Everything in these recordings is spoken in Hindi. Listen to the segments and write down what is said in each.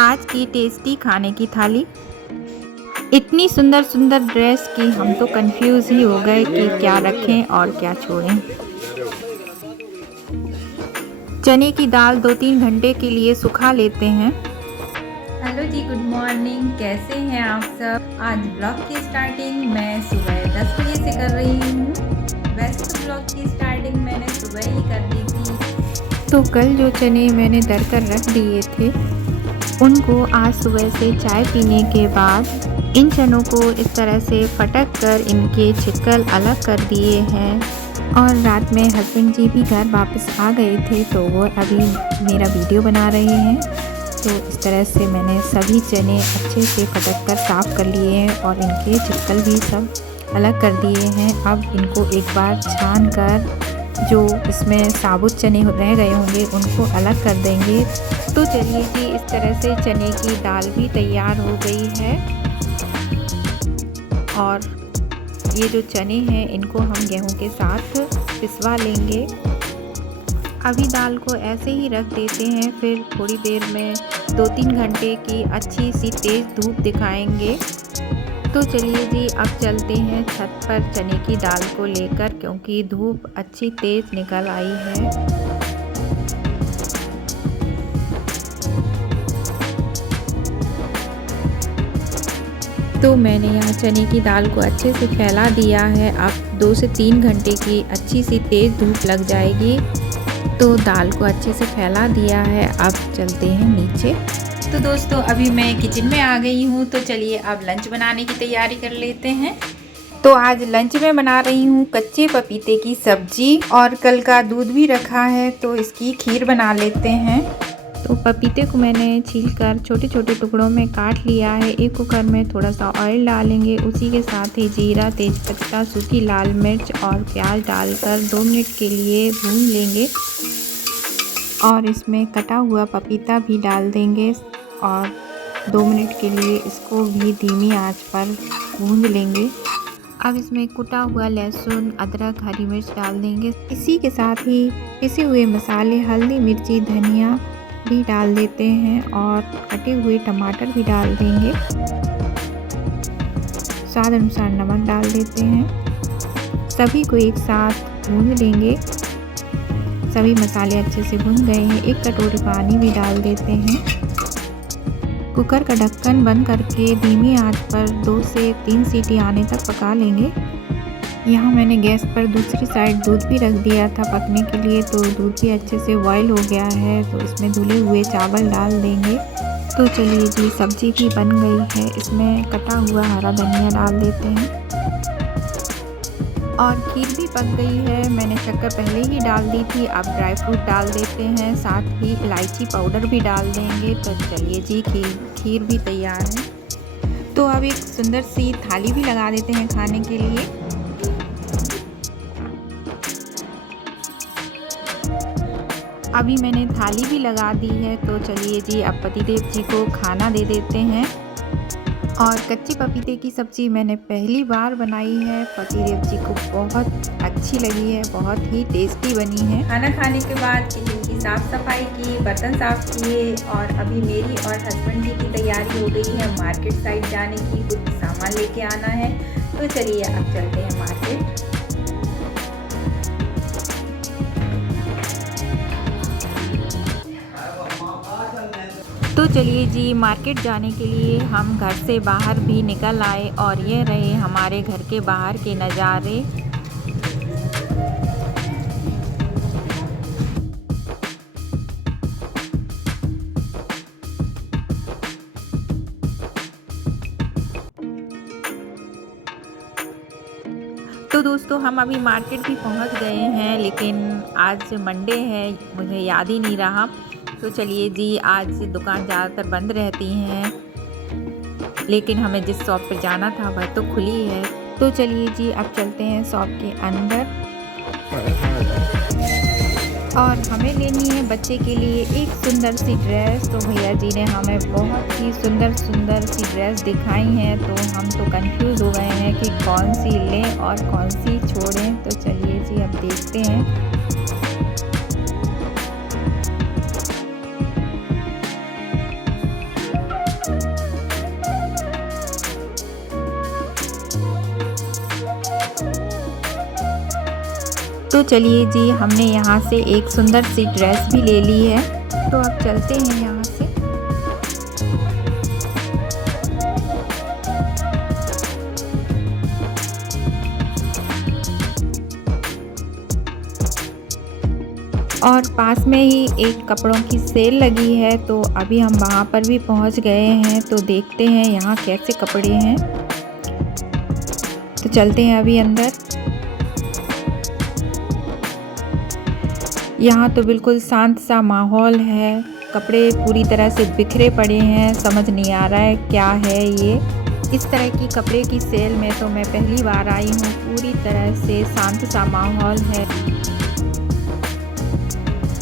आज की टेस्टी खाने की थाली। इतनी सुंदर सुंदर ड्रेस कि हम तो कंफ्यूज ही हो गए कि क्या रखें और क्या छोड़ें। चने की दाल 2-3 घंटे के लिए सुखा लेते हैं। हेलो जी, गुड मॉर्निंग, कैसे हैं आप सब। आज ब्लॉग की स्टार्टिंग मैं सुबह 10 बजे से कर रही हूँ। वैसे तो ब्लॉग की स्टार्टिंग मैंने सुबह ही कर दी थी। तो कल जो चने मैंने दर कर रख दिए थे उनको आज सुबह से चाय पीने के बाद इन चनों को इस तरह से फटक कर इनके छिक्कल अलग कर दिए हैं। और रात में हस्बैंड जी भी घर वापस आ गए थे तो वो अभी मेरा वीडियो बना रहे हैं। तो इस तरह से मैंने सभी चने अच्छे से फटक कर साफ़ कर लिए हैं और इनके छिक्कल भी सब अलग कर दिए हैं। अब इनको एक बार छान कर जो इसमें साबुत चने रह गए होंगे उनको अलग कर देंगे। तो चलिए जी, इस तरह से चने की दाल भी तैयार हो गई है। और ये जो चने हैं इनको हम गेहूं के साथ पिसवा लेंगे। अभी दाल को ऐसे ही रख देते हैं, फिर थोड़ी देर में 2-3 घंटे की अच्छी सी तेज़ धूप दिखाएंगे। तो चलिए जी, अब चलते हैं छत पर चने की दाल को लेकर, क्योंकि धूप अच्छी तेज़ निकल आई है। तो मैंने यहाँ चने की दाल को अच्छे से फैला दिया है। अब 2 से 3 घंटे की अच्छी सी तेज़ धूप लग जाएगी। तो दाल को अच्छे से फैला दिया है, अब चलते हैं नीचे। तो दोस्तों, अभी मैं किचन में आ गई हूँ। तो चलिए अब लंच बनाने की तैयारी कर लेते हैं। तो आज लंच में बना रही हूँ कच्चे पपीते की सब्जी, और कल का दूध भी रखा है तो इसकी खीर बना लेते हैं। तो पपीते को मैंने छीलकर छोटे छोटे टुकड़ों में काट लिया है। एक कुकर में थोड़ा सा ऑयल डालेंगे, उसी के साथ ही जीरा, तेज़पत्ता, सूखी लाल मिर्च और प्याज डालकर 2 मिनट के लिए भून लेंगे। और इसमें कटा हुआ पपीता भी डाल देंगे और 2 मिनट के लिए इसको भी धीमी आंच पर भून लेंगे। अब इसमें कुटा हुआ लहसुन, अदरक, हरी मिर्च डाल देंगे। इसी के साथ ही पिसे हुए मसाले, हल्दी, मिर्ची, धनिया भी डाल देते हैं और कटे हुए टमाटर भी डाल देंगे। स्वाद अनुसार नमक डाल देते हैं। सभी को एक साथ भून लेंगे। सभी मसाले अच्छे से भुन गए हैं। 1 कटोरी पानी भी डाल देते हैं। कुकर का ढक्कन बंद करके धीमी आंच पर 2 से 3 सीटी आने तक पका लेंगे। यहाँ मैंने गैस पर दूसरी साइड दूध भी रख दिया था पकने के लिए। तो दूध भी अच्छे से बॉईल हो गया है, तो इसमें धुले हुए चावल डाल देंगे। तो चलिए जी, सब्जी भी बन गई है। इसमें कटा हुआ हरा धनिया डाल देते हैं और खीर भी पक गई है। मैंने शक्कर पहले ही डाल दी थी, अब ड्राई फ्रूट डाल देते हैं, साथ ही इलायची पाउडर भी डाल देंगे। तो चलिए जी, खीर भी तैयार है। तो अब एक सुंदर सी थाली भी लगा देते हैं खाने के लिए। अभी मैंने थाली भी लगा दी है। तो चलिए जी, अब पतिदेव जी को खाना दे देते हैं। और कच्चे पपीते की सब्ज़ी मैंने पहली बार बनाई है, पतिदेव जी को बहुत अच्छी लगी है, बहुत ही टेस्टी बनी है। खाना खाने के बाद किचन की साफ़ सफाई की, बर्तन साफ़ किए और अभी मेरी और हस्बैंड जी की तैयारी हो गई है मार्केट साइड जाने की, कुछ सामान लेके आना है। तो चलिए अब चलते हैं मार्केट। तो चलिए जी, मार्केट जाने के लिए हम घर से बाहर भी निकल आए और ये रहे हमारे घर के बाहर के नज़ारे। तो दोस्तों, हम अभी मार्केट भी पहुंच गए हैं, लेकिन आज मंडे है, मुझे याद ही नहीं रहा। तो चलिए जी, आज दुकान ज़्यादातर बंद रहती हैं, लेकिन हमें जिस शॉप पर जाना था वह तो खुली है। तो चलिए जी, अब चलते हैं शॉप के अंदर। और हमें लेनी है बच्चे के लिए एक सुंदर सी ड्रेस। तो भैया जी ने हमें बहुत ही सुंदर सुंदर सी ड्रेस दिखाई हैं, तो हम तो कंफ्यूज हो गए हैं कि कौन सी लें और कौन सी छोड़ें। तो चलिए जी, अब देखते हैं। तो चलिए जी, हमने यहाँ से एक सुंदर सी ड्रेस भी ले ली है, तो अब चलते हैं यहाँ से। और पास में ही एक कपड़ों की सेल लगी है, तो अभी हम वहाँ पर भी पहुँच गए हैं। तो देखते हैं यहाँ कैसे कपड़े हैं, तो चलते हैं अभी अंदर। यहाँ तो बिल्कुल शांत सा माहौल है, कपड़े पूरी तरह से बिखरे पड़े हैं, समझ नहीं आ रहा है क्या है ये। इस तरह की कपड़े की सेल में तो मैं पहली बार आई हूँ। पूरी तरह से शांत सा माहौल है।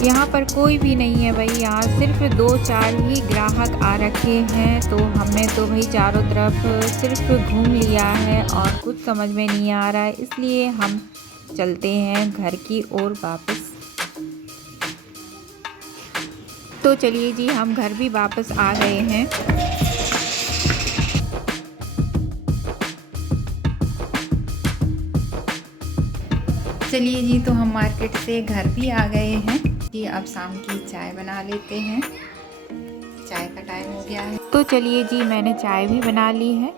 यहाँ पर कोई भी नहीं है भाई, यहाँ सिर्फ 2-4 ही ग्राहक आ रखे हैं। तो हमने तो भाई चारों तरफ सिर्फ घूम लिया है और कुछ समझ में नहीं आ रहा है, इसलिए हम चलते हैं घर की ओर वापस। तो चलिए जी, हम घर भी वापस आ गए हैं। चलिए जी, तो हम मार्केट से घर भी आ गए हैं कि अब शाम की चाय बना लेते हैं। चाय का टाइम हो गया है, तो चलिए जी, मैंने चाय भी बना ली है।